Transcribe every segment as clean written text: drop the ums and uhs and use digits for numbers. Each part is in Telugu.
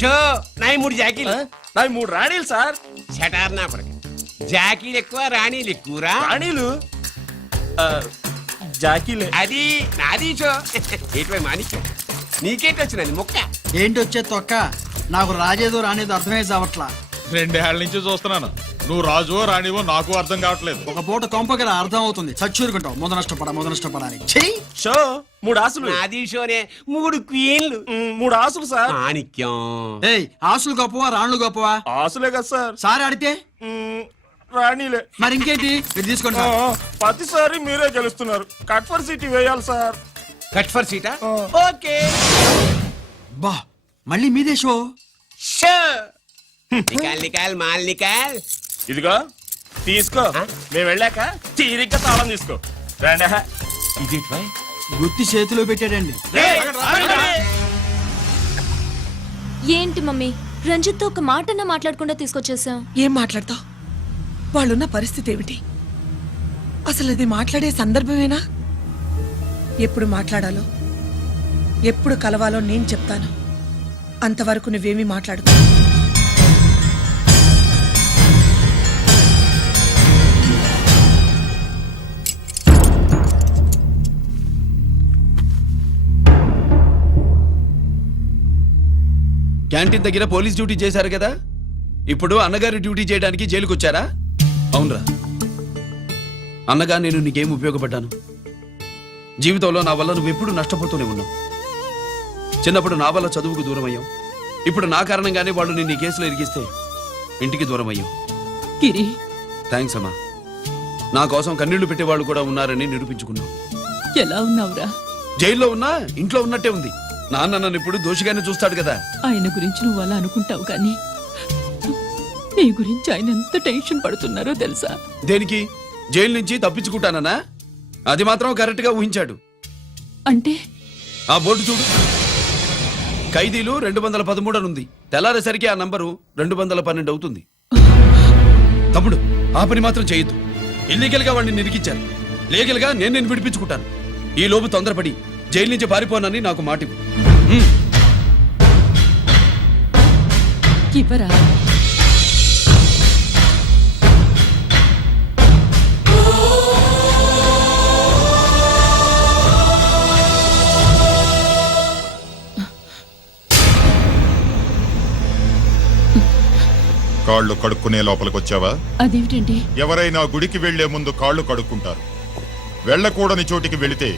చో నాయి 3 జాకీలు. నావి 3 రాణీలు సార్. షటార్ నా కొడుకు. జాకీలు ఎక్కువ రాణీలు ఎక్కువరా? రాణీలు జాకీలే. అది నాది చో. ఏటివై మాణిక్యం నీకేంటి వచ్చినది మొక్క? ఏంటి వచ్చే తొక్క? నాకు రాజేదో రానేదో అర్థమే చావట్లా. 2 ఏళ్ల నుంచి చూస్తున్నాను. నువ్వు రాజువో రాణివో నాకు అర్థం కావట్లేదు. ఒక పూట కొంపగల అర్థం అవుతుంది. చచ్చూరుకుంటావు. మొద నష్టపడాలి. షో 3 ఆసులు. నాది షోనే 3 క్వీన్లు. 3 ఆసులు సార్. మాణిక్యం ఏయ్, ఆసులు గొప్పవా రాణులు గొప్పవా? ఆసులే కదా సార్. సారి ఆడితే రాణీలే. మరి ఇంకేంటి మీరు తీసుకోండి. ప్రతిసారి మీరే గెలుస్తున్నారు. కట్ ఫర్ సిటీ వేయాలి సార్. కట్ ఫర్ సీటా? ఓకే. బా మళ్ళీ మీదే షో. షో నికాల్ నికాల్ మాల్ నికాల్. ఇదిగో తీసుకో. మేము వెళ్ళాక తీరిగ్గా తాళం తీసుకో. రండి. ఇది గుత్తి చేతిలో పెట్టాడండి. ఏంటి మమ్మీ, రంజిత్ తో ఒక మాటన్నా మాట్లాడకుండా తీసుకొచ్చేసాం. ఏం మాట్లాడతావు? వాళ్ళున్న పరిస్థితి ఏమిటి? అసలు అది మాట్లాడే సందర్భమేనా? ఎప్పుడు మాట్లాడాలో ఎప్పుడు కలవాలో నేను చెప్తాను. అంతవరకు నువ్వేమీ మాట్లాడుకో. క్యాంటీన్ దగ్గర పోలీస్ డ్యూటీ చేశారు కదా, ఇప్పుడు అన్నగారి డ్యూటీ చేయడానికి జైలుకి వచ్చారా? అవునరా. అన్నగా నేను నీకేం ఉపయోగపడ్డాను? జీవితంలో నా వల్ల నువ్వు ఎప్పుడు నష్టపోతూనే ఉన్నావు. చిన్నప్పుడు నా వల్ల చదువుకు దూరం అయ్యావు. ఇప్పుడు నా కారణంగానే వాళ్ళు నిన్ను ఈ కేసులో ఇరిగిస్తే ఇంటికి దూరం అయ్యావు. గిరి, థ్యాంక్స్ అమ్మా. నా కోసం కన్నీళ్లు పెట్టేవాళ్ళు కూడా ఉన్నారని నిరూపించుకున్నావు. ఎలా ఉన్నావురా? జైల్లో ఉన్నా ఇంట్లో ఉన్నట్టే ఉంది. నాన్న నన్ను ఇప్పుడు దోషిగానే చూస్తాడు కదా. ఆయన గురించి నువ్వు అలా అనుకుంటావు, కానీ నీ గురించి ఆయన ఎంత టెన్షన్ పడుతున్నారో తెలుసా? దేనికి? జైలు నుంచి తప్పించుకుంటానన్నా? అది మాత్రం కరెక్ట్ గా ఊహించాడు. అంటే ఆ బోర్డు చూడు. ఖైదీలు 213 అని ఉంది. తెల్లారేసరికి ఆ నంబరు 212 అవుతుంది. తమ్ముడు, ఆ పని మాత్రం చేయొద్దు. ఇల్లీగల్ గా వాడిని నిరికించారు. లీగల్ గా నేను విడిపించుకుంటాను. ఈ లోపు తొందరపడి జైలు నుంచి పారిపోనని నాకు మాట ఇవ్వు. ఇవ్వరా? కాళ్ళు కడుక్కునే లోపలికొచ్చావా? అదేమిటండి? ఎవరైనా గుడికి వెళ్లే ముందు కాళ్ళు కడుక్కుంటారు. వెళ్ళకూడని చోటికి వెళితే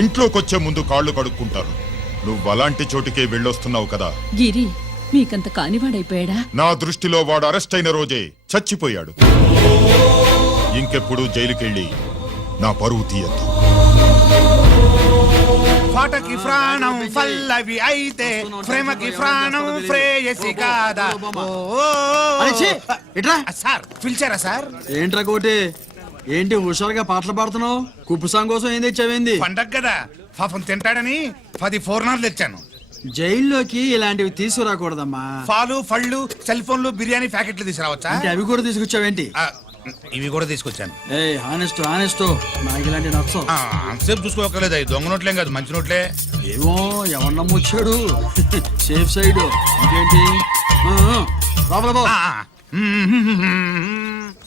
ఇంట్లోకొచ్చే ముందు కాళ్ళు కడుక్కుంటారు. నువ్వు అలాంటి చోటికే వెళ్ళొస్తున్నావు కదా. గిరి, మీకంత కానివాడైపోయాడా? నా దృష్టిలో వాడు అరెస్ట్ అయిన రోజే చచ్చిపోయాడు. ఇంకెప్పుడు జైలుకెళ్ళి నా పరువు తీయద్దు. పాటకి ప్రాణం పల్లవి అయితే ప్రేమకి ప్రాణం ప్రేయసి కాదా? సార్ పిలిచారా సార్? ఏంట్రా కోటి, ఏంటి హుషారుగా పాటలు పాడుతున్నావు? కుప్పు సాంగ్ కోసం ఏం తెచ్చావేంది? పండగ కదా, పాపం తింటాడని 10 4 తెచ్చాను. జైల్లోకి ఇలాంటివి తీసుకురాకూడదమ్మా. పాలు, పళ్ళు, సెల్ ఫోన్లు, బిర్యానీ ప్యాకెట్లు తీసుకురావచ్చా? అంటే అవి కూడా తీసుకొచ్చావేంటి? ఇవి కూడా తీసుకొచ్చాను. హానెస్ట్ నాకు ఇలాంటి నచ్చవు. అంతసేపు చూసుకోకలేదు. అవి దొంగ నోట్లేం కాదు, మంచి నోట్లే. ఏమో ఎవరు నమ్మొచ్చాడు. Safe side. ఇంకేంటి?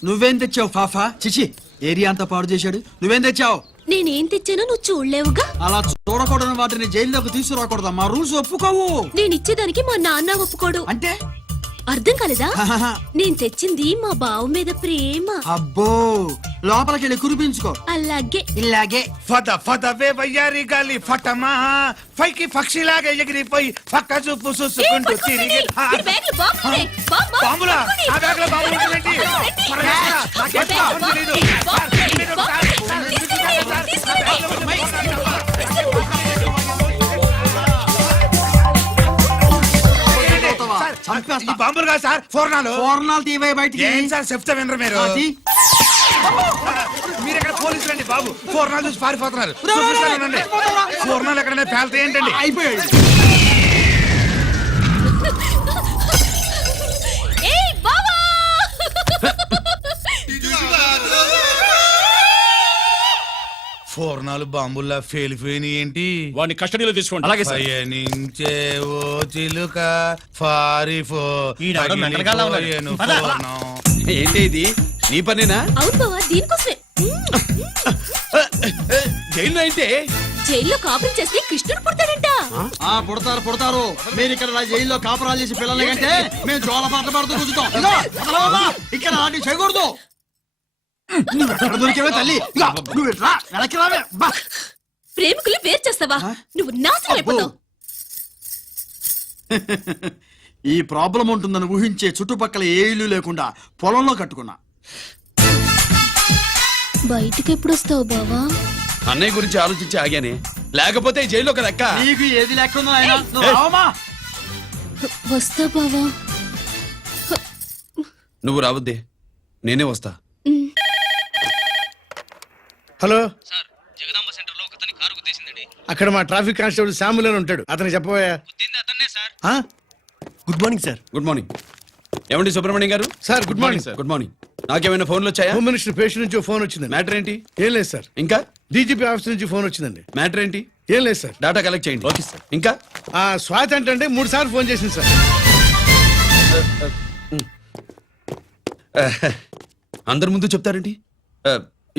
నువ్వేం తెచ్చావు ఫాఫా? చిచి, ఏరియా అంతా పాడు చేశాడు. నువ్వేం తెచ్చావు? నేనేం తెచ్చానో నువ్వు చూడలేవుగా. అలా చూడకూడని వాటిని జైల్లోకి తీసుకురాకూడదా? మా రూల్స్ ఒప్పుకోవు. నేను ఇచ్చేదానికి మా నాన్న ఒప్పుకోడు. అంటే అర్థం కాలేదా? నేను తెచ్చింది మా బావ మీద ప్రేమ. అబ్బో, లోపలికి వెళ్ళి కురిపించుకో. అలాగే ఇలాగే ఫద ఫదవే వయ్యారి గాలి ఫటమా, పైకి పక్షిలాగా ఎగిరిపోయి పక్క చూపు చూసుకుంటూ తిరిగి. బాంబులా? ఆ బ్యాగ్లో బాంబులు ఉంటాయేంటి? బాంబులు కాదు సార్, ఫోర్నాలు తీవే బయటికి. ఏం సార్ చెప్తా వినరు మీరు? మీరు ఎక్కడ పోలీసులు అండి బాబు? ఫోర్నాలు చూసి పారిపోతున్నారు. ఫోర్నాలు ఎక్కడైనా పేల్తే ఏంటండి? అయిపోయాడు. ఫోర్నాలు ప్రాణాలు బాంబుల్లా ఫేలిపోయినాయి ఏంటి? వాడిని కస్టడీలో తీసుకోండి. అలాగే సార్. పయనించే ఓ చిలుక ఫారిఫో ఈడాడో మెంటల్గాళ్ళ ఉన్నాడు. పగిలిపోయేను పద. పూర్ణం. ఏంటి ఇది నీ పనేనా? అవును బావా, దీనికోసమే జైల్లో అయితే జైల్లో కాపురం చేస్తే కృష్ణుడు పుడతాడంట. పుడతారు మీరు ఇక్కడ నా జైల్లో కాపురాలు చేసి పిల్లల్ని కంటే మేము జోల పాటలు పాడుతూ కూర్చుంటాం ఇదిగో, వదలవా? ఇక్కడ అలాంటివి చేయకూడదు. నువ్వు ఎక్కడ దొరికేవే తల్లి? ఇదిగో, నువ్వు ఇట్రా, వెనక్కి రావే. బా. ప్రేమికులు వేరు చేస్తావా? నువ్వు నాశనం అయిపోతావు. ఈ ప్రాబ్లం ఉంటుందని ఊహించే చుట్టుపక్కల ఏ ఇల్లు లేకుండా పొలంలో కట్టుకున్నా. బయటికి ఎప్పుడు వస్తావు బావా? అన్నయ్య గురించి ఆలోచించి ఆగానే, లేకపోతే ఈ జైల్లో ఒక లెక్క. నీకు ఏది లేకుండా ఆయన నువ్వు రావమ్మా. వస్తా బావా. నువ్వు రావద్దే, నేనే వస్తా. హలో అక్కడ మా ట్రాఫిక్ కానిస్టేబుల్ శామ్యుల్ అని ఉంటాడు, అతను చెప్పబోయా. Good morning sir. Good morning. ఏమండి సుబ్రహ్మణ్యం గారు? Sir good morning sir. Good morning. నాకేమైనా ఫోన్లు వచ్చాయా? హోమ్ మినిస్టర్ పేషెంట్ నుంచి ఫోన్ వచ్చిందండి. మ్యాటర్ ఏంటి? ఏం లేదు సార్. ఇంకా డీజీపీ ఆఫీస్ నుంచి ఫోన్ వచ్చిందండి. మ్యాటర్ ఏంటి? ఏం లేదు సార్. డాటా కలెక్ట్ చేయండి. Okay sir. ఇంకా ఆ స్వాతి అంటే 3 సార్లు ఫోన్ చేసింది సార్. అందరి ముందు చెప్తారేంటి?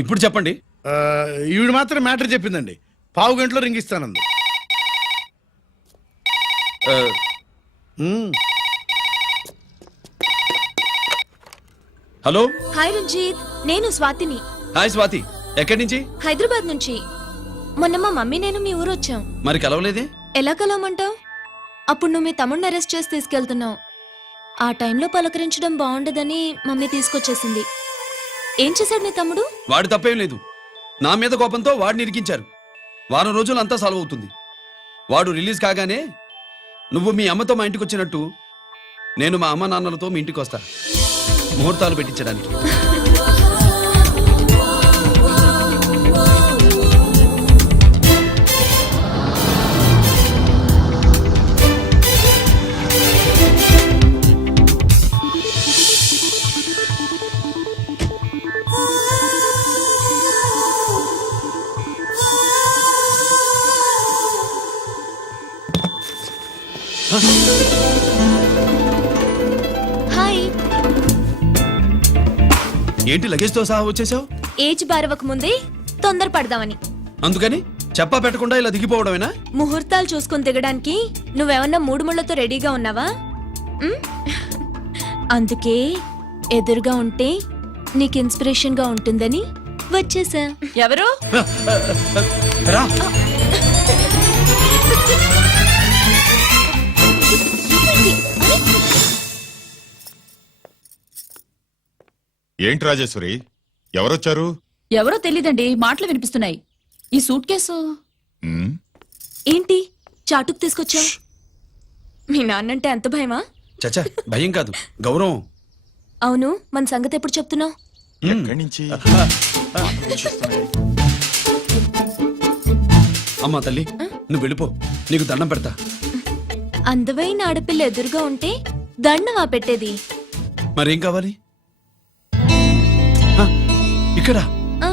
ఇప్పుడు చెప్పండి. ఈవిడ మాత్రం మ్యాటర్ చెప్పిందండి. పావు గంటలో రింగ్ ఇస్తానంది. హలో. హాయ్ రంజిత్, నేను స్వాతిని. హాయ్ స్వాతి. ఎక్కడి నుంచి? హైదరాబాద్ నుంచి. మొన్న మా మమ్మీ నేను మీ ఊరు వచ్చాం. మరి కలవలేదే? ఎలా కలవమంటావు? అప్పుడు నువ్వు మీ తమ్ముడిని అరెస్ట్ చేసి తీసుకెళ్తున్నావు. ఆ టైంలో పలకరించడం బాగుండదని మమ్మీ తీసుకొచ్చేసింది. ఏం చేశాడు నీ తమ్ముడు? వాడు తప్పేం లేదు. నా మీద కోపంతో వాడిని ఇరికించారు. వారం రోజులు అంతా సాల్వ్ అవుతుంది. వాడు రిలీజ్ కాగానే నువ్వు మీ అమ్మతో మా ఇంటికి వచ్చినట్టు నేను మా అమ్మ నాన్నలతో మీ ఇంటికి వస్తా, ముహూర్తాలు పెట్టించడానికి. హాయ్. ఏంటి లగేజ్తో సహా వచ్చేసావు? ఏజ్ బారవక ముందే తొందర పడదామని. అందుకని చెప్పా పెట్టకుండా ఇలా దిగిపోవడమేనా? ముహూర్తాలు చూసుకొని దిగడానికి నువ్వేమన్నా 3 ముళ్ళతో రెడీగా ఉన్నావా? ఉమ్? అందుకే ఎదురుగా ఉంటే నీకు ఇన్స్పిరేషన్ గా ఉంటుందని వచ్చేసా. ఎవరు? రా. ఏంటి రాజేశ్వరి, ఎవరొచ్చారు? ఎవరో తెలీదండి, మాటలు వినిపిస్తున్నాయి. ఈ సూట్ కేసు ఉమ్, ఏంటి చాటుకు తీసుకొచ్చా? మీ నాన్నంటే అంత భయమా? చచ్చా, భయం కాదు, గౌరవం. అవును, మన సంగతి ఎప్పుడు చెప్తున్నావు? ఎక్కడి నుంచి? అమ్మా తల్లి, నువ్వు వెళ్ళిపో, నీకు దండం పెడతా. అందమైన ఆడపిల్ల ఎదురుగా ఉంటే దండవా పెట్టేది? మరేం కావాలి? ఆ, ఇక్కడ ఆ.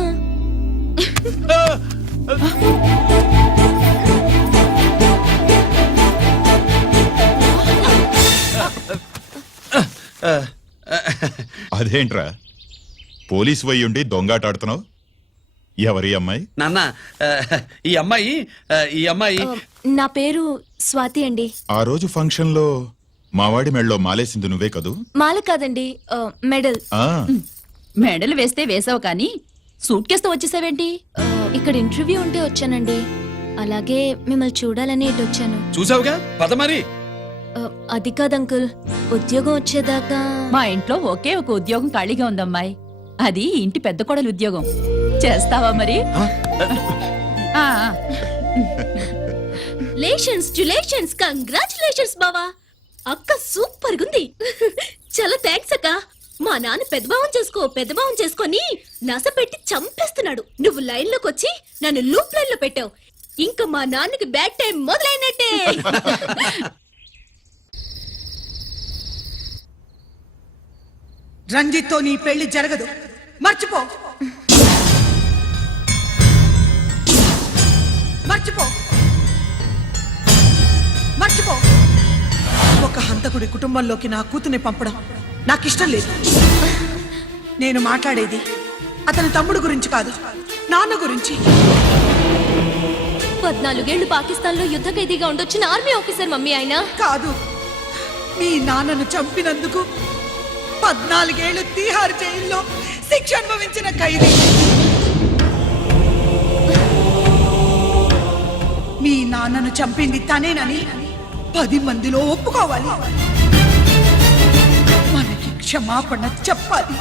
అదేంట్రా పోలీస్ వయ్యుండి దొంగాటాడుతున్నావు? ఎవరి అమ్మాయి? నాన్న, ఈ అమ్మాయి నా పేరు స్వాతి అండి. ఆ రోజు ఫంక్షన్ లో మావాడి మెళ్ళో మాలేసింది నువ్వే కదూ? మాల కాదండి, మెడల్. ఆ, మెడలు వేస్తే వేసావు కానీ సూట్ కేసుతో వచ్చేసావేంటి? ఇక్కడ ఇంటర్వ్యూ ఉంటే వచ్చానండి. అలాగే మిమ్మల్ని చూడాలని ఇటు వచ్చాను. చూసావుగా, పద మరి. అది కాదు అంకుల్, ఉద్యోగం వచ్చేదాకా. మా ఇంట్లో ఒకే ఒక ఉద్యోగం ఖాళీగా ఉందమ్మాయి, అది ఇంటి పెద్ద కోడలు ఉద్యోగం. చేస్తావా మరి? లేషన్స్ కంగ్రాచులేషన్స్ బావా. అక్క సూపర్ గుంది. చాలా థ్యాంక్స్ అక్క. మా నాన్న పెద్దబావం చేసుకొని నస పెట్టి చంపేస్తున్నాడు. నువ్వు లైన్ లోకి వచ్చి నన్ను లూప్ లైన్ లో పెట్టావు. ఇంకా మా నాన్నకి బ్యాడ్ టైం మొదలైనట్టే. రంజిత్తో నీ పెళ్లి జరగదు, మర్చిపో. మర్చిపో మర్చిపో. ఒక హంతకుడి కుటుంబంలోకి నా కూతుర్ని పంపడం నాకిష్టం లేదు. నేను మాట్లాడేది అతని తమ్ముడు గురించి కాదు, నాన్న గురించి. 14 ఏళ్లు పాకిస్తాన్ లో యుద్ధ ఖైదీగా ఉండొచ్చిన ఆర్మీ ఆఫీసర్ మమ్మీ ఆయన. కాదు, మీ నాన్నను చంపినందుకు 14 ఏళ్లు తీహార్ జైల్లో శిక్ష అనుభవించిన ఖైదీ. మీ నాన్నను చంపింది తనేనని 10 మందిలో ఒప్పుకోవాలి. మనకి క్షమాపణ చెప్పాలి.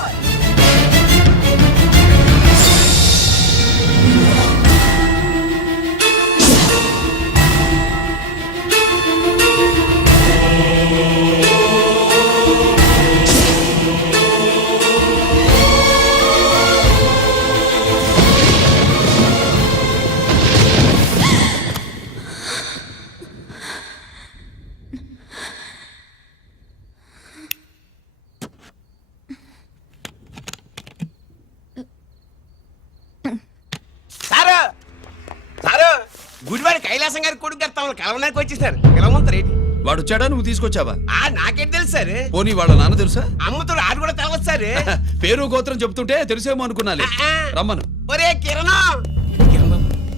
సారు సారు గుడివాడి కైలాసం గారి కొడుకు గారు తమను కలవడానికి వచ్చేసారు. పిలవమంటారేంటి? వాడు వచ్చాడా, నువ్వు తీసుకొచ్చావా? నాకేం తెలుసు సార్. పోనీ వాళ్ళ నాన్న తెలుసా? అమ్మతో ఆడు కూడా తెలవచ్చు సార్. పేరు గోత్రం చెప్తుంటే తెలిసేమో అనుకున్నాలే. రమ్మను. ఒరే కిరణం,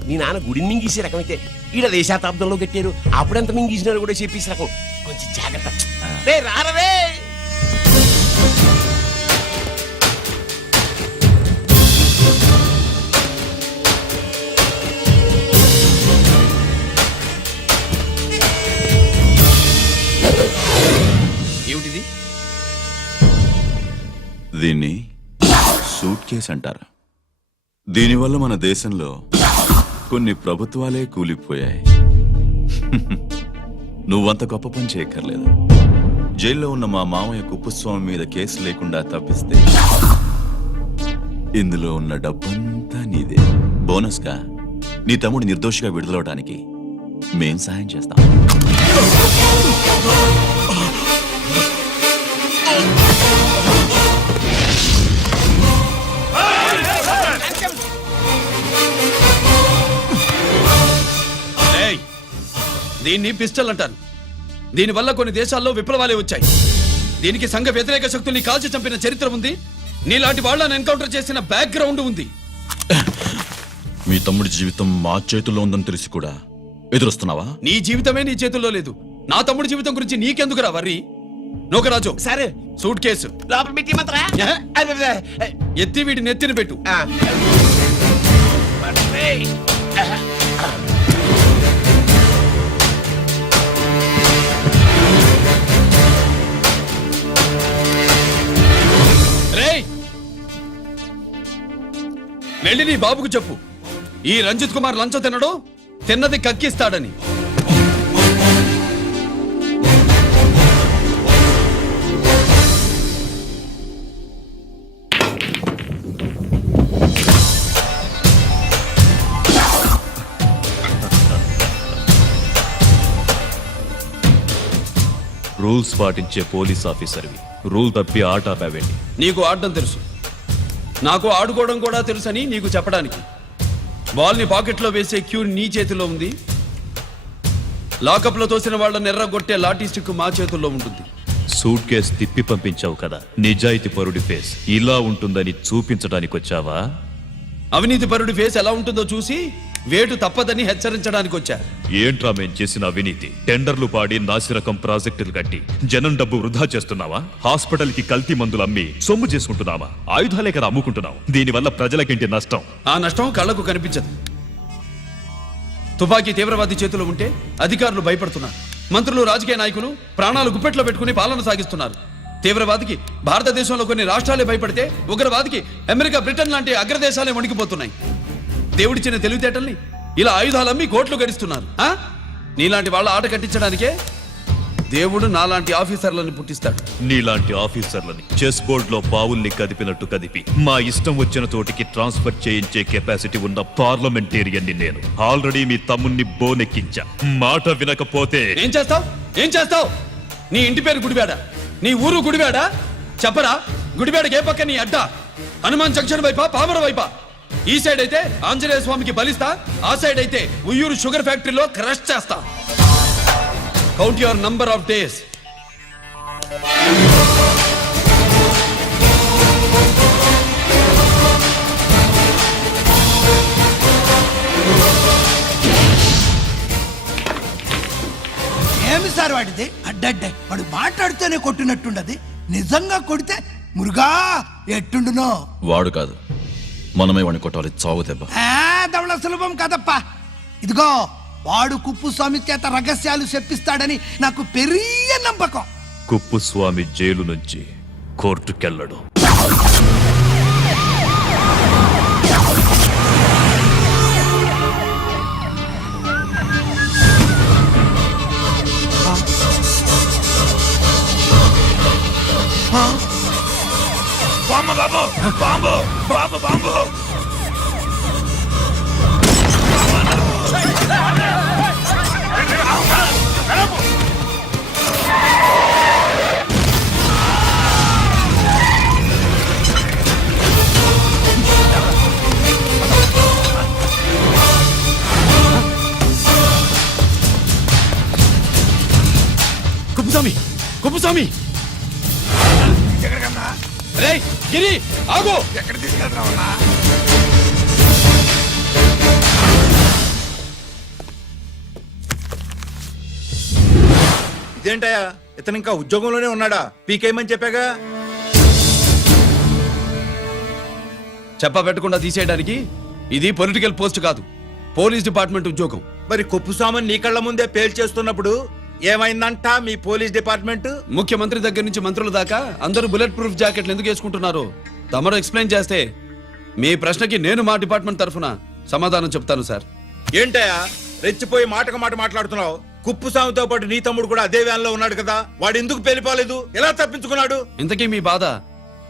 నీ నాన్న గుడిని మింగేసే రకమైతే ఈడ దేశాతాబ్దంలో కట్టారు. అప్పుడెంత మింగేసినారు కూడా చెప్పేసి రకం. కొంచెం జాగ్రత్త. రే రారరే. ఏమిటిది? దీన్ని సూట్ కేస్ అంటారు. దీనివల్ల మన దేశంలో కొన్ని ప్రభుత్వాలే కూలిపోయాయి. నువ్వంత గొప్ప పని చేయక్కర్లేదు. జైల్లో ఉన్న మా మామయ్య కుప్పస్వామి మీద కేసు లేకుండా తప్పిస్తే ఇందులో ఉన్న డబ్బంతా నీదే. బోనస్గా నీ తమ్ముడు నిర్దోషిగా విడుదలవడానికి మేం సాయం చేస్తాం. దీన్ని పిస్టల్ అంటారు. దీనివల్ల కొన్ని దేశాల్లో విప్లవాలే వచ్చాయి. దీనికి సంఘ వ్యతిరేక శక్తుల్ని కాల్చి చంపిన చరిత్ర ఉంది. నీలాంటి వాళ్ళని ఎన్కౌంటర్ చేసిన బ్యాక్గ్రౌండ్ ఉంది. మీ తమ్ముడి జీవితం మా చేతుల్లో ఉందని తెలిసి కూడా ఎదురొస్తున్నావా? నీ జీవితమే నీ చేతుల్లో లేదు. నా తమ్ముడి జీవితం గురించి నీకెందుకురా వర్రీ? నోకరాజు సరే సూట్ కేసు లోపల పెట్టి మాత్రా ఎత్తి వీడి నెత్తిని పెట్టు. రేయ్, వెళ్ళి నీ బాబుకు చెప్పు, ఈ రంజిత్ కుమార్ లంచం తినడు, తిన్నది కక్కిస్తాడని. రూల్స్ పాటించే పోలీస్ ఆఫీసర్వి, రూల్ తప్పి ఆట ఆపావేంటి? నీకు ఆడడం తెలుసు, నాకు ఆడుకోవడం కూడా తెలుసని నీకు చెప్పడానికి. బాల్ని పాకెట్లో వేసే క్యూ నీ చేతిలో ఉంది. లాకప్లో తోసిన వాళ్ళని ఎర్రగొట్టే లాఠీ స్టిక్ మా చేతుల్లో ఉంటుంది. సూట్ కేస్ తిప్పి పంపించావు కదా, నిజాయితీ పరుడి ఫేస్ ఇలా ఉంటుందని చూపించడానికి వచ్చావా? అవినీతి పరుడి ఫేస్ ఎలా ఉంటుందో చూసి వేటు తప్పదని హెచ్చరించడానికి వచ్చా. ఏంట్రా మేం చేసిన అవినీతి? టెండర్లు పాడి నాసిరకం ప్రాజెక్టులు కట్టి జనం డబ్బు వృధా చేస్తున్నావా? హాస్పిటల్ కి కల్తీ మందులు అమ్మి సొమ్ము చేసుకుంటున్నావా? ఆయుధాలే కదా అమ్ముకుంటున్నావు. దీనివల్ల ప్రజలకేంటి నష్టం? ఆ నష్టం కళ్ళకు కనిపించదు. తుపాకీ తీవ్రవాది చేతిలో ఉంటే అధికారులు భయపడుతున్నారు. మంత్రులు, రాజకీయ నాయకులు ప్రాణాలు గుప్పెట్లో పెట్టుకుని పాలన సాగిస్తున్నారు. తీవ్రవాదికి భారతదేశంలో కొన్ని రాష్ట్రాలే భయపడితే ఉగ్రవాదికి అమెరికా, బ్రిటన్ లాంటి అగ్రదేశాలే వణికిపోతున్నాయి. దేవుడిచ్చిన తెలివితేటల్ని ఇలా ఆయుధాలమ్మి కోట్లు గడిస్తున్నారు. నీలాంటి వాళ్ళ ఆట కట్టించడానికే దేవుడు నాలాంటి ఆఫీసర్లను పుట్టిస్తాడు. నీలాంటి ఆఫీసర్లని చెస్ బోర్డ్ లో పావుల్ని కదిపినట్టు కదిపి మా ఇష్టం వచ్చిన చోటికి ట్రాన్స్ఫర్ చేయించే కెపాసిటీ ఉన్న పార్లమెంటేరియన్ని నేను. ఆల్రెడీ మీ తమ్ముణ్ణి బోనెక్కించా. మాట వినకపోతే ఏం చేస్తావు? నీ ఇంటి పేరు గుడివాడ, నీ ఊరు గుడివాడ. చెప్పరా, గుడివాడకి ఏ పక్క నీ అడ్డ? హనుమాన్ జంక్షన్ వైపా, పామర వైపా? ఈ సైడ్ అయితే ఆంజనేయ స్వామికి బలిస్తా, ఆ సైడ్ అయితే ఉయ్యూరు షుగర్ ఫ్యాక్టరీలో క్రష్ చేస్తా. Count your number of days. ఏమి సార్ వాడిది అడ్డడ్డే వాడు మాట్లాడితేనే కొట్టినట్టుండది, నిజంగా కొడితే మురుగా ఎట్టుండునో. వాడు కాదు, మనమే వాడిని కొట్టాలి, చావు దెబ్బ. దవళ సులభం కదప్పా. ఇదిగో వాడు కుప్పుస్వామి చేత రహస్యాలు చెప్పిస్తాడని నాకు పెరియ నమ్మకం. కుప్పుస్వామి జైలు నుంచి కోర్టుకెళ్ళడు. బాంబు బాబు bomb bomb bomb. Kuppuswamy, Kuppuswamy! రేయ్ గిరి, ఆగు! ఎక్కడ తీసుకెళ్తున్నావన్నా? ఇదేంటయ్యా, ఇతను ఇంకా ఉద్యోగంలోనే ఉన్నాడా? పీకేయమని చెప్పాగా. చెప్ప పెట్టకుండా తీసేయడానికి ఇది పొలిటికల్ పోస్ట్ కాదు, పోలీస్ డిపార్ట్మెంట్ ఉద్యోగం. మరి కుప్పుస్వామిని నీ కళ్ళ ముందే పేల్చేస్తున్నప్పుడు ఏమైందంట మీ పోలీస్ డిపార్ట్మెంట్? ముఖ్యమంత్రి దగ్గర నుంచి మంత్రుల దాకా అందరూ బుల్లెట్ ప్రూఫ్ జాకెట్లు ఎందుకు వేసుకుంటున్నారు తమరు ఎక్స్ప్లెయిన్ చేస్తే మీ ప్రశ్నకి నేను మా డిపార్ట్మెంట్ తరఫున సమాధానం చెప్తాను సార్. ఏంటయ్యా రెచ్చిపోయి మాటకు మాట మాట్లాడుతున్నావు? కుప్పుస్వామితో పాటు నీ తమ్ముడు కూడా అదే వ్యాన్ లో ఉన్నాడు కదా, వాడు ఎందుకు పేలిపోలేదు? ఎలా తప్పించుకున్నాడు? ఇంతకీ మీ బాధ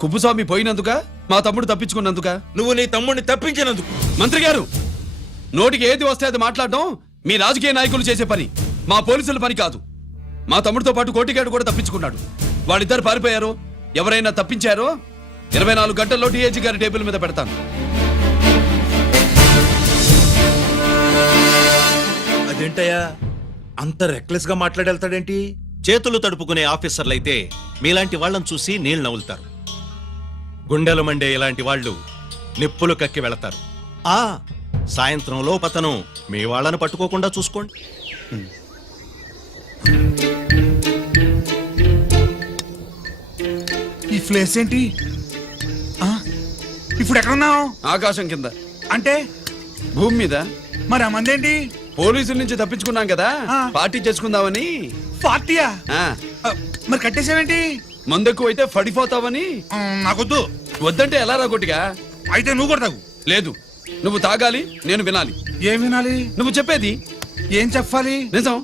కుప్పుస్వామి పోయినందుక, మా తమ్ముడు తప్పించుకున్నందుక? నువ్వు నీ తమ్ముడిని తప్పించినందుకు. మంత్రి గారు, నోటికి ఏది వస్తే అది మాట్లాడడం మీ రాజకీయ నాయకులు చేసే పని, మా పోలీసుల పని కాదు. మా తమ్ముడితో పాటు కోటిగాడు కూడా తప్పించుకున్నాడు. వాళ్ళిద్దరు పారిపోయారు. ఎవరైనా తప్పించారో 24 గంటల్లో డిఐజీ గారి టేబుల్ మీద పెడతాను. అదేంటయ్యా అంత రెక్లెస్ గా మాట్లాడేళ్తాడేంటి? చేతులు తడుపుకునే ఆఫీసర్లైతే మీలాంటి వాళ్ళని చూసి నీళ్లు నవ్వులుతారు. గుండెలు మండే ఇలాంటి వాళ్ళు నిప్పులు కక్కి వెళతారు. సాయంత్రం లోపతను మీ వాళ్ళను పట్టుకోకుండా చూసుకోండి. ఈ ప్లేస్ ఏంటి? ఇప్పుడు ఎక్కడున్నావు? ఆకాశం కింద. అంటే భూమి మీద. మరి ఆ మందేంటి? పోలీసుల నుంచి తప్పించుకున్నాం కదా, పార్టీ చేసుకుందామని. పార్టీయా? ఆ, మరి కట్టేసావేంటి? మందెక్కువ అయితే పడిపోతావని. నాకొద్దు. వద్దంటే ఎలా రాగొట్టిగా? అయితే నువ్వు కూడా తాగు. లేదు, నువ్వు తాగాలి, నేను వినాలి. ఏం వినాలి? నువ్వు చెప్పేది. ఏం చెప్పాలి? నిజం.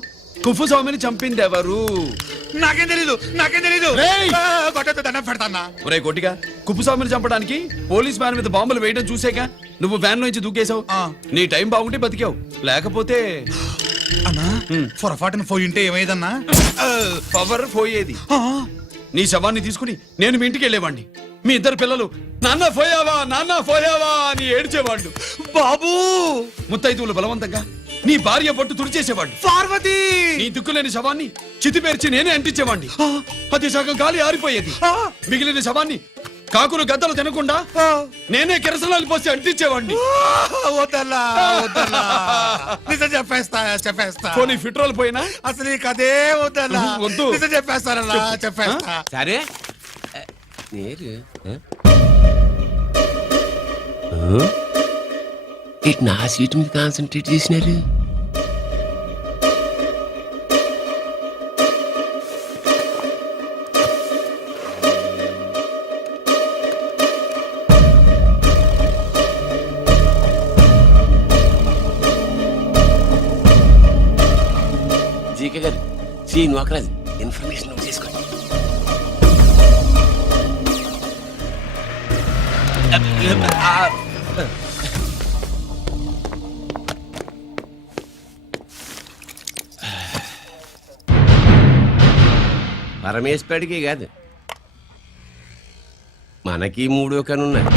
కుప్పుస్వామిని చంపింది ఎవరు? నాకేం తెలీదు, నాకేం తెలీదు. రేయ్! దండం పెడతానా? ఒరే కోటిగా, కుప్పుస్వామిని చంపడానికి పోలీస్ వ్యాన్ మీద బాంబులు వేయడం చూసాక నువ్వు వ్యాన్ నుంచి దూకేశావు. నీ టైం బాగుంటే బతికావు, లేకపోతే అన్నా పొరపాటున పోయి ఉంటే ఏమైందన్నా? పవర్ పోయేది. నీ శవాన్ని తీసుకుని నేను మీ ఇంటికి వెళ్ళేవాడిని. మీ ఇద్దరు పిల్లలు నాన్న పోయావా, నాన్న పోయావా అని ఏడ్చేవాళ్ళు. బాబు ముత్తైదువులు బలవంతంగా నీ భార్య పట్టు తుడిచేసేవాళ్ళు. పార్వతి నీ దిక్కులేని శవాన్ని చితిపేర్చి నేనే అంటించేవాడిని. అది సగం గాలి ఆరిపోయేది. మిగిలిన శవాన్ని కాకులు గద్దలు తినకుండా నేనే కిరసనాలు పోసి అంటించేవాడిని. వద్దల్లా వద్దల్లా, నిజం చెప్పేస్తా చెప్పేస్తా. పోనీ ఫిట్రోల్ పోయినా అసలు ఈ కథే వద్దల్లా. వద్దు. నిజం చెప్పేస్తానల్లా చెప్పేస్తా. సరే నేరు ఇటు నా సీట్ మీద కాన్సన్ట్రేట్ చేసినారు. జీకే గారు, శ్రీ నోకరాజు ఇన్ఫర్మేషన్ నోట్ చేసుకోండి. పరమేశ్వరుడికి కాదు, మనకి 3 కనున్నాయి.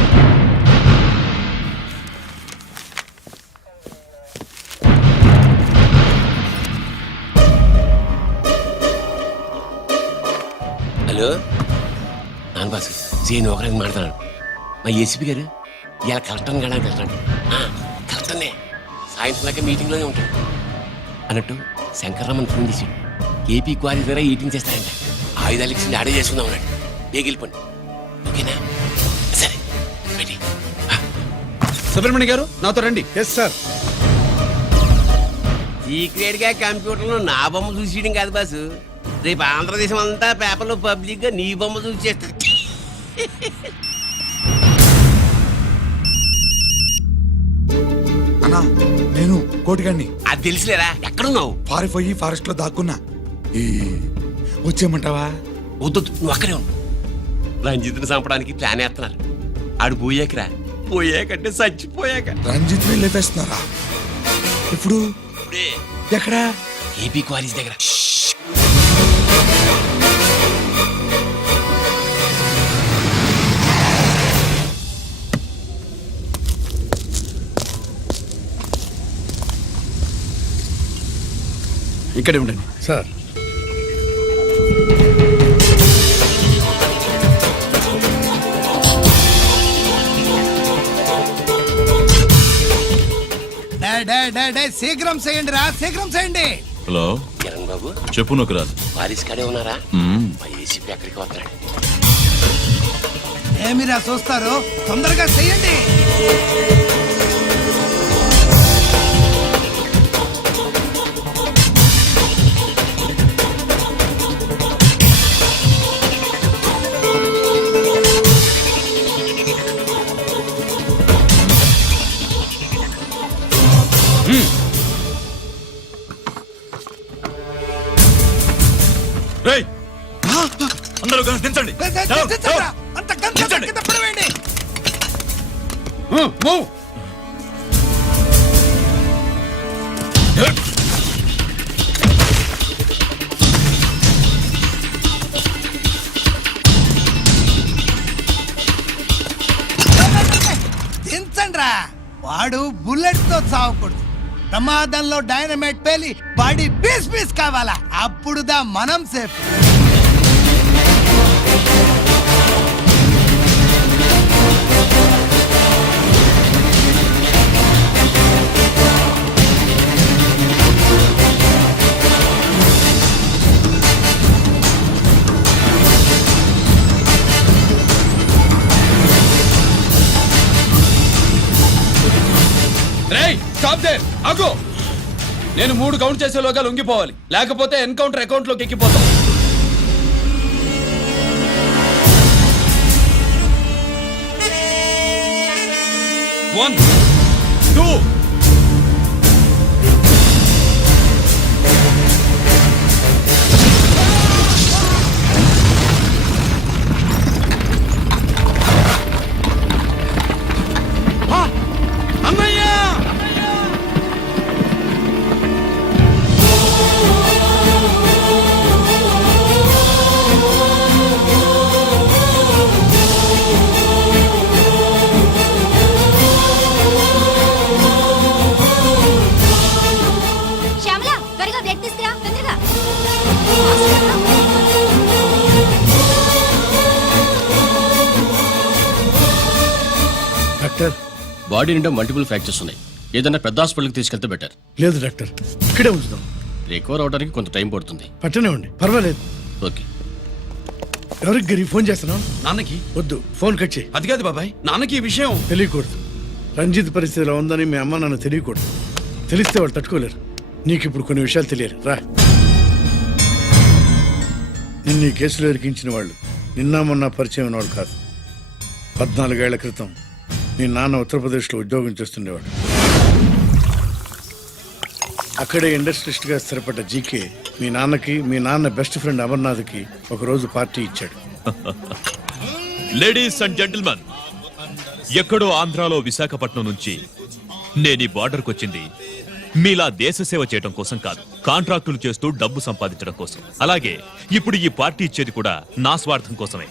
హలో నాన్న బాసు సీఎన్ ఒకరికి మాట్లాడు మా ఏసీపీ గారు ఇలా కలెక్టర్ని కలడానికి వెళ్తాడు కలెక్టర్నే సాయంత్రం దాకా మీటింగ్లోనే ఉంటాడు అన్నట్టు శంకర్రామన్ ఫోన్ చేసాడు ఏపీ క్వారీ ద్వారా ఈటింగ్ చేస్తారంట ఆయుధాలు ఇచ్చింది ఆడే చేసుకుందాం అన్నాడు బేగిలిపోండి ఓకేనా సరే రెడీ సుబ్రహ్మణ్య గారు నాతో రండి. Yes sir. సీక్రెట్ గా కంప్యూటర్లో నా బొమ్మ చూసేయడం కాదు బాసు రేపు ఆంధ్రదేశం అంతా పేపర్లో పబ్లిక్ గా నీ బొమ్మ చూసి చేస్తా అన్నా నేను కోటిగాన్ని అది తెలిసిలేరా ఎక్కడున్నావు పారిపోయి ఫారెస్ట్ లో దాక్కున్నా వచ్చేయమంటావా? వద్దు నువ్వు అక్కడే ఉన్నావు రంజిత్ని చంపడానికి ప్లాన్ వేస్తున్నారు ఆడు పోయాకరా పోయాకంటే చచ్చిపోయాక రంజిత్ లేపేస్తున్నారా? ఇప్పుడు ఇప్పుడే ఎక్కడా? ఏపీ క్వారీస్ దగ్గర ఇక్కడే ఉండండి. సార్ శీఘ్రం చేయండి రా, శీఘ్రం చేయండి. హలో కిరణ్ బాబు చెప్పు నొకరాజు. వారిస్ కాడే ఉన్నారా మా ఏసీపీ ఎక్కడికి వస్తున్నాడు ఏమిరా చూస్తారు, తొందరగా చేయండి. రేయ్ అందరూ కలిసి దించండి. అంత గంట కింద పడవేయండి. దించండి రా. వాడు బుల్లెట్ తో చావకూడదు, ప్రమాదంలో డైనమైట్ పేలి బాడీ పీస్ పీస్ కావాలా, అప్పుడుదా మనం సేఫ్. రేయ్ స్టాప్ దేర్ ఆగు. నేను 3 కౌంట్ చేసేలోగా లొంగిపోవాలి, లేకపోతే ఎన్కౌంటర్ అకౌంట్ లోకి ఎక్కిపోతాం. 1 2 శ్యామల త్వరగా బ్లడ్ తీసుకురా తొందరగా డాక్టర్. బాడీ నిండా మల్టిపుల్ ఫ్రాక్చర్స్ ఉన్నాయి. ఏదైనా పెద్ద హాస్పిటల్కి తీసుకెళ్తే బెటర్. లేదు డాక్టర్, ఇక్కడే ఉంచుదాం. రికవర్ అవడానికి కొంత టైం పడుతుంది. పట్టనే ఉండి పర్వాలేదు. ఓకే. ఎవరికి గరి ఫోన్ చేస్తున్నావు? నాన్నకి వద్దు, ఫోన్ కట్ చేయి. అది కాదు బాబాయ్, నాన్నకి ఈ విషయం తెలియకూడదు. రంజిత్ పరిస్థితిలో ఉందని మీ అమ్మ నాన్న తెలియకూడదు. తెలిస్తే వాళ్ళు తట్టుకోలేరు. నీకు ఇప్పుడు కొన్ని విషయాలు తెలియాలి. రా. నిన్ను ఈ కేసులో ఇరికించిన వాళ్ళు నిన్న మొన్న పరిచయం ఉన్నవాడు కాదు. 14 ఏళ్ల క్రితం మీ నాన్న ఉత్తరప్రదేశ్లో ఉద్యోగం చేస్తుండేవాడు. అక్కడే ఇండస్ట్రియలిస్ట్గా స్థిరపడ్డ జీకే మీ నాన్నకి, మీ నాన్న బెస్ట్ ఫ్రెండ్ అమర్నాథ్కి ఒకరోజు పార్టీ ఇచ్చాడు. లేడీస్ అండ్ జెంటిల్మెన్, ఎక్కడో ఆంధ్రాలో విశాఖపట్నం నుంచి నేను ఈ బార్డర్కి వచ్చింది మీలా దేశ సేవ చేయడం కోసం కాదు, కాంట్రాక్టులు చేస్తూ డబ్బు సంపాదించడం కోసం. అలాగే ఇప్పుడు ఈ పార్టీ ఇచ్చేది కూడా నా స్వార్థం కోసమే.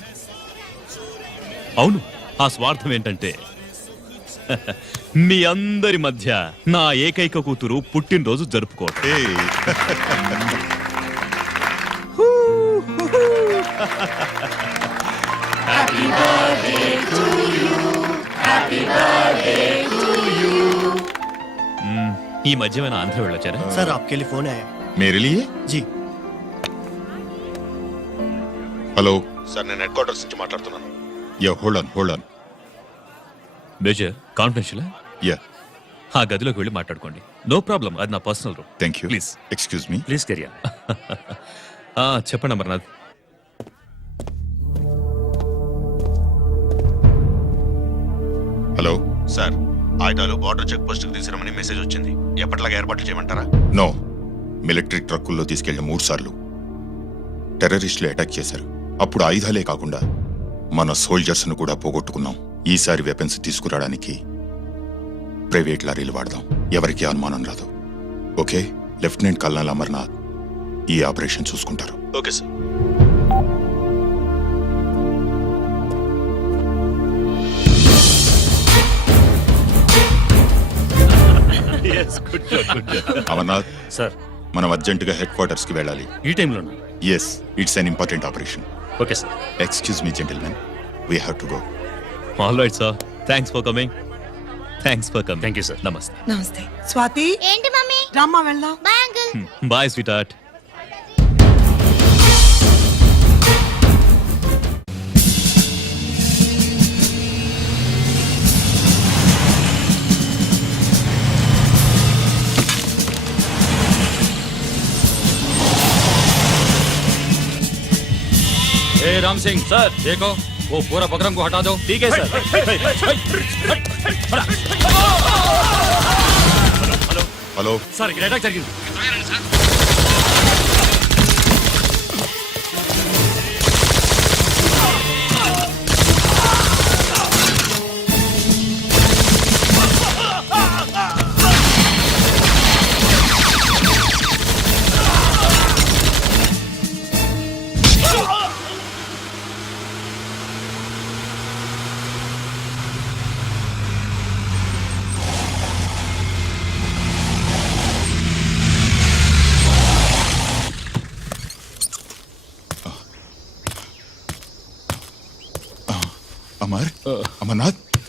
అవును, ఆ స్వార్థం ఏంటంటే మీ అందరి మధ్య నా ఏకైక కూతురు పుట్టినరోజు జరుపుకోవటం. ఏ ఈ మధ్య ఏమైనా ఆంధ్ర వెళ్ళొచ్చారా? సార్ आपके लिए फोन आया मेरे लिए जी హలో సార్ నేను హెడ్ క్వార్టర్స్ నుంచి మాట్లాడుతున్నాను. Yeah hold on major confidential yeah ఆ గదిలోకి వెళ్ళి మాట్లాడుకోండి. నో ప్రాబ్లం, అది నా personal room. Thank you please excuse me please కెరియా. చెప్పండి అమర్నాథ్. హలో సార్ ఆయుధాలు బార్డర్ చెక్ పోస్ట్ కి తీసుకురమని మెసేజ్ వచ్చింది. ఎప్పటిలాగా ఏర్పాట్లు చేయమంటారా? నో మిలిటరీ ట్రక్కుల్లో తీసుకెళ్లిన 3 సార్లు టెర్రరిస్టులు అటాక్ చేశారు. అప్పుడు ఆయుధాలే కాకుండా మన సోల్జర్స్ ను కూడా పోగొట్టుకున్నాం. ఈసారి వెపన్స్ తీసుకురావడానికి ప్రైవేట్ లారీలు వాడదాం. ఎవరికి అనుమానం రాదు. ఓకే, లెఫ్టినెంట్ కల్నల్ అమర్నాథ్ ఈ ఆపరేషన్ చూసుకుంటారు. Okay sir. అమర్నాథ్ సార్ మనం అర్జెంటుగా హెడ్ క్వార్టర్స్ కి వెళ్ళాలి. ఈ టైంలోనా? Yes, it's an important operation. Okay sir. Excuse me gentlemen, we have to go. All right sir, thanks for coming. Thank you sir. నమస్తే. నమస్తే స్వాతి ఏంటి మమ్మీ? రమ్మా వెళ్దాం. Bye uncle. Bye sweetheart. Ram Singh sir देखो वो पूरा बकरम को हटा दो. ठीक है सर. హలో సార్ ఇక్కడ అటాక్ జరిగింది.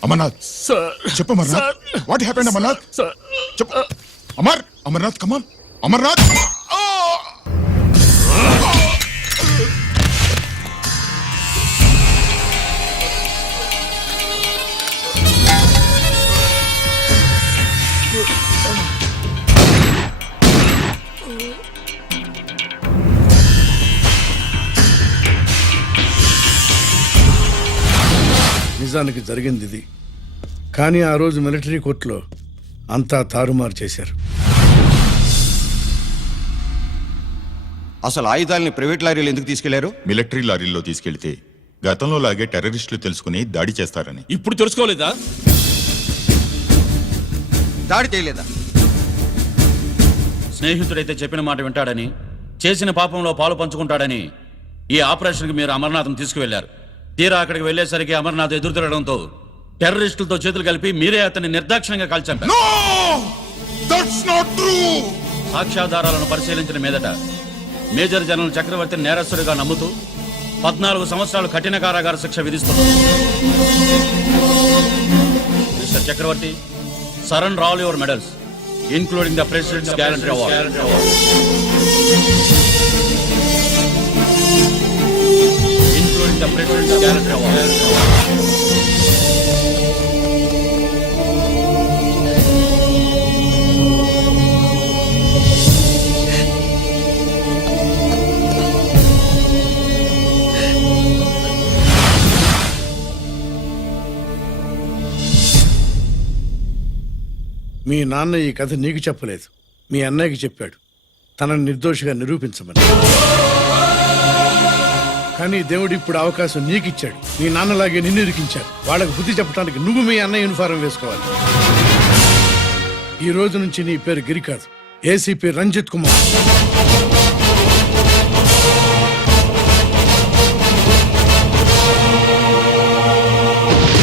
అమర్నాథ్ చెప్పు. Amarnath, what happened Amarnath? చెప్పు. అమర్నాథ్ కమాన్ అమర్నాథ్. నిజానికి జరిగింది ఇది. కానీ ఆ రోజు మిలిటరీ కోర్టులో అంతా తారుమారు చేశారు. అసలు ఆయుధాలని ప్రైవేట్ లారీలు ఎందుకు తీసుకెళ్లారు? మిలిటరీ లారీల్లో తీసుకెళ్తే గతంలో లాగే టెర్రరిస్టులు తెలుసుకుని దాడి చేస్తారని. ఇప్పుడు తెలుసుకోలేదా? దాడి చేయలేదా? స్నేహితుడైతే చెప్పిన మాట వింటాడని, చేసిన పాపంలో పాలు పంచుకుంటాడని ఈ ఆపరేషన్కి మీరు అమర్నాథ్ను తీసుకువెళ్లారు. తీరా అక్కడికి వెళ్లేసరికి అమర్నాథ్ ఎదురు తిరగడంతో టెర్రరిస్టులతో చేతులు కలిపి మీరే అతన్ని నిర్దాక్షిణ్యంగా కాల్చారు. సాక్ష్యాధారాలను పరిశీలించిన మీదట మేజర్ జనరల్ చక్రవర్తిని నేరస్తుడిగా నమ్ముతూ 14 సంవత్సరాలు కఠిన కారాగార శిక్ష విధిస్తున్నారు. Mr Chakravarthi, surrender all your medals including the president's guarantee award. The President's Guarantee Award. మీ నాన్న ఈ కథ నీకు చెప్పలేదు, మీ అన్నయ్యకి చెప్పాడు, తనని నిర్దోషిగా నిరూపించమని. కానీ దేవుడు ఇప్పుడు అవకాశం నీకు ఇచ్చాడు. మీ నాన్నలాగే నిన్ను ఇరికించాడు. వాళ్ళకు బుద్ధి చెప్పడానికి నువ్వు మీ అన్న యూనిఫారం వేసుకోవాలి. ఈ రోజు నుంచి నీ పేరు గిరి కాదు, ఏసీపీ రంజిత్ కుమార్.